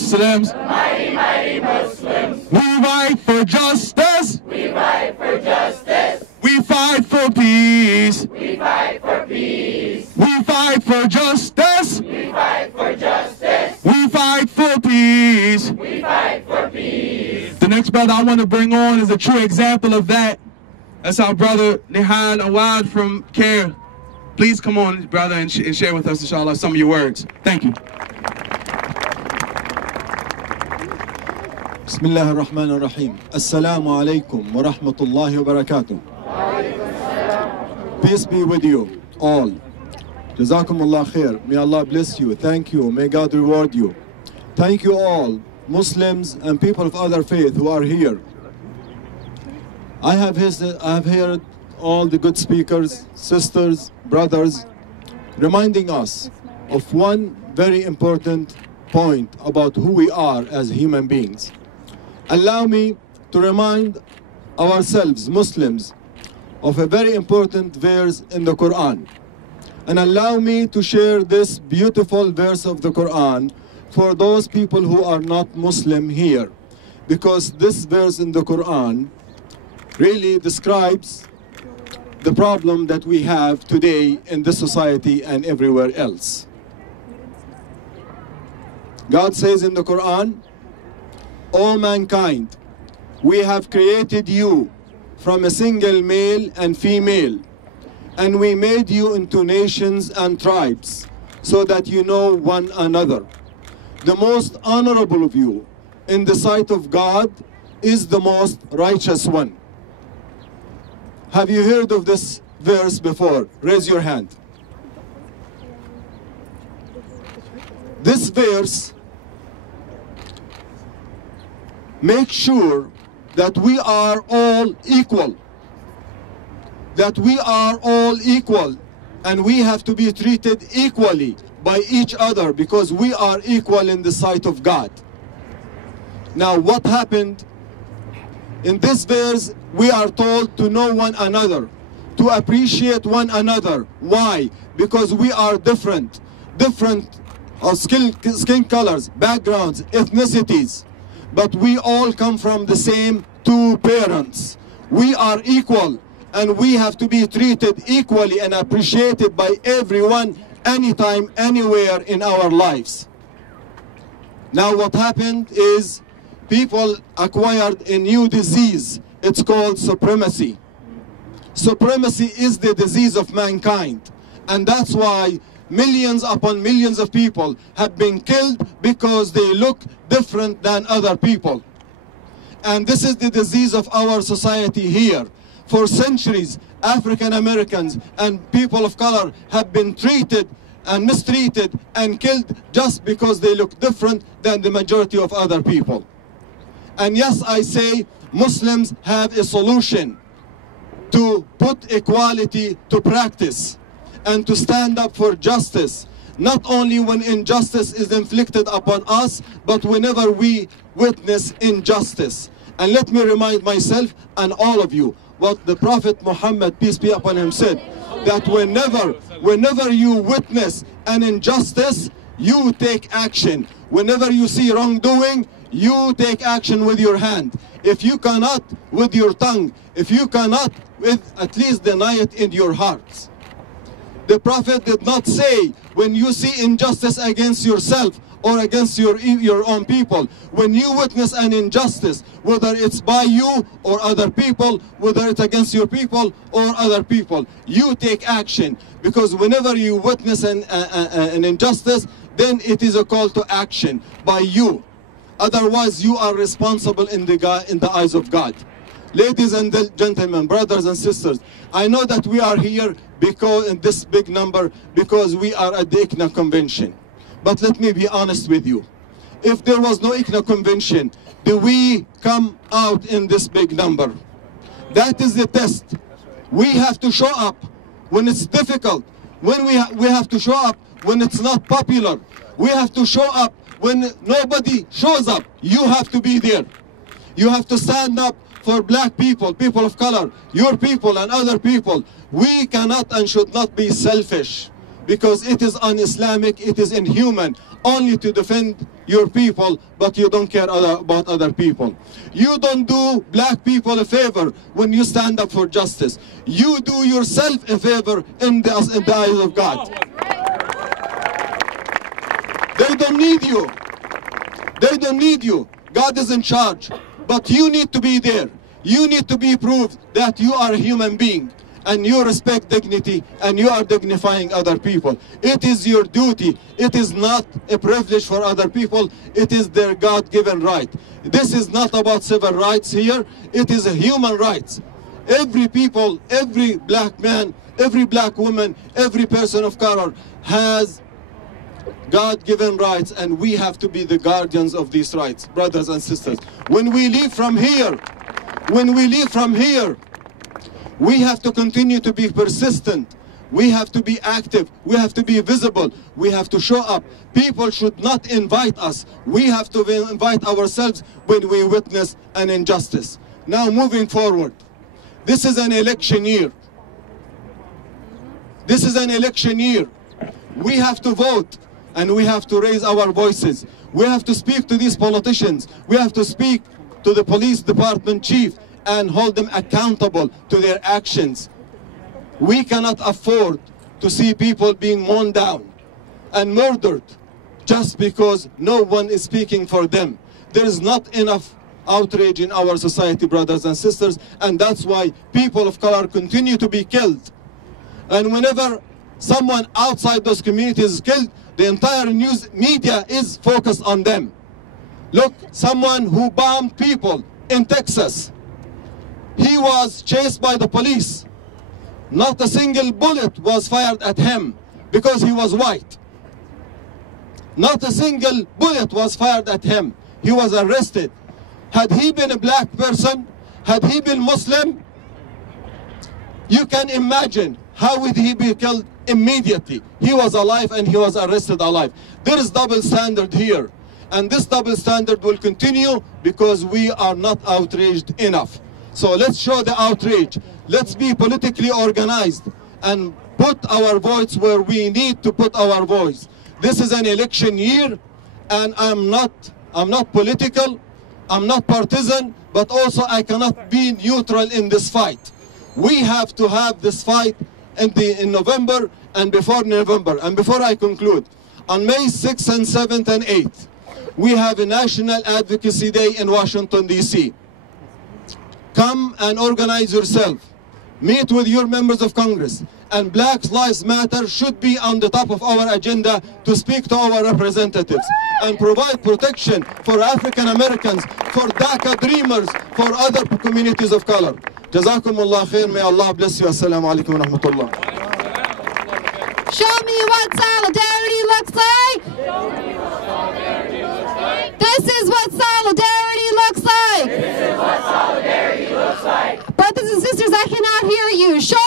Muslims. Mighty, mighty Muslims. We fight for justice. We fight for justice. We fight for peace. We fight for peace. We fight for justice. We fight for justice. We fight for peace. We fight for peace. The next brother I want to bring on is a true example of that. That's our brother Nihad Awad from CAIR. Please come on, brother, and share with us, inshallah, some of your words. Thank you. Bismillah ar-Rahman ar-Rahim. Assalamu alaikum wa rahmatullahi wa barakatuh. Peace be with you all. Jazakumullah khair. May Allah bless you. Thank you. May God reward you. Thank you all, Muslims and people of other faith who are here. I have heard all the good speakers, sisters, brothers, reminding us of one very important point about who we are as human beings. Allow me to remind ourselves, Muslims, of a very important verse in the Quran. And allow me to share this beautiful verse of the Quran for those people who are not Muslim here. Because this verse in the Quran really describes the problem that we have today in this society and everywhere else. God says in the Quran, "O mankind, we have created you from a single male and female, and we made you into nations and tribes so that you know one another. The most honorable of you in the sight of God is the most righteous one." Have you heard of this verse before? Raise your hand. This verse makes sure that we are all equal. That we are all equal, and we have to be treated equally by each other because we are equal in the sight of God. Now, what happened? In this verse, we are told to know one another, to appreciate one another. Why? Because we are different of skin colors, backgrounds, ethnicities, but we all come from the same two parents. We are equal, and we have to be treated equally and appreciated by everyone, anytime, anywhere in our lives. Now what happened is people acquired a new disease. It's called supremacy. Supremacy is the disease of mankind, and that's why millions upon millions of people have been killed because they look different than other people. And this is the disease of our society here. For centuries, African Americans and people of color have been treated and mistreated and killed just because they look different than the majority of other people. And yes, I say Muslims have a solution to put equality to practice and to stand up for justice, not only when injustice is inflicted upon us, but whenever we witness injustice. And let me remind myself and all of you what the Prophet Muhammad, peace be upon him, said, that whenever you witness an injustice, you take action. Whenever you see wrongdoing, you take action with your hand. If you cannot, with your tongue. If you cannot, at least deny it in your heart. The Prophet did not say, when you see injustice against yourself or against your own people, when you witness an injustice, whether it's by you or other people, whether it's against your people or other people, you take action. Because whenever you witness an injustice, then it is a call to action by you. Otherwise, you are responsible in the eyes of God. Ladies and gentlemen, brothers and sisters, I know that we are here because in this big number because we are at the ICNA convention. But let me be honest with you. If there was no ICNA convention, do we come out in this big number? That is the test. We have to show up when it's difficult. When we have to show up when it's not popular. We have to show up when nobody shows up. You have to be there. You have to stand up for black people, people of color, your people and other people. We cannot and should not be selfish, because it is un-Islamic, it is inhuman. only to defend your people, but you don't care about other people. You don't do black people a favor when you stand up for justice. You do yourself a favor in the eyes of God. They don't need you. They don't need you. God is in charge. But you need to be there. You need to be proved that you are a human being and you respect dignity and you are dignifying other people. It is your duty. It is not a privilege for other people. It is their God-given right. This is not about civil rights here. It is a human rights. Every people, every black man, every black woman, every person of color has God-given rights, and we have to be the guardians of these rights, brothers and sisters. When we leave from here, we have to continue to be persistent. We have to be active. We have to be visible. We have to show up. People should not invite us. We have to invite ourselves when we witness an injustice. Now, moving forward, this is an election year. This is an election year. We have to vote, and we have to raise our voices. We have to speak to these politicians. We have to speak to the police department chief and hold them accountable to their actions. We cannot afford to see people being mown down and murdered just because no one is speaking for them. There is not enough outrage in our society, brothers and sisters, and that's why people of color continue to be killed. And whenever someone outside those communities is killed, the entire news media is focused on them. Look, someone who bombed people in Texas, he was chased by the police. Not a single bullet was fired at him because he was white. Not a single bullet was fired at him. He was arrested. Had he been a black person, had he been Muslim, you can imagine how would he be killed immediately. He was alive and he was arrested alive. There is double standard here. And this double standard will continue because we are not outraged enough. So let's show the outrage. Let's be politically organized and put our voice where we need to put our voice. This is an election year, and I'm not political, I'm not partisan, but also I cannot be neutral in this fight. We have to have this fight in November and before November. And before I conclude, on May 6th and 7th and 8th, we have a National Advocacy Day in Washington, D.C. Come and organize yourself. Meet with your members of Congress. And Black Lives Matter should be on the top of our agenda to speak to our representatives and provide protection for African Americans, for DACA dreamers, for other communities of color. Jazakumullah khair. May Allah bless you. Assalamu alaikum wa rahmatullah. Show me what solidarity looks like. This is what solidarity looks like. This is what solidarity looks like. Brothers and sisters, I cannot hear you. Show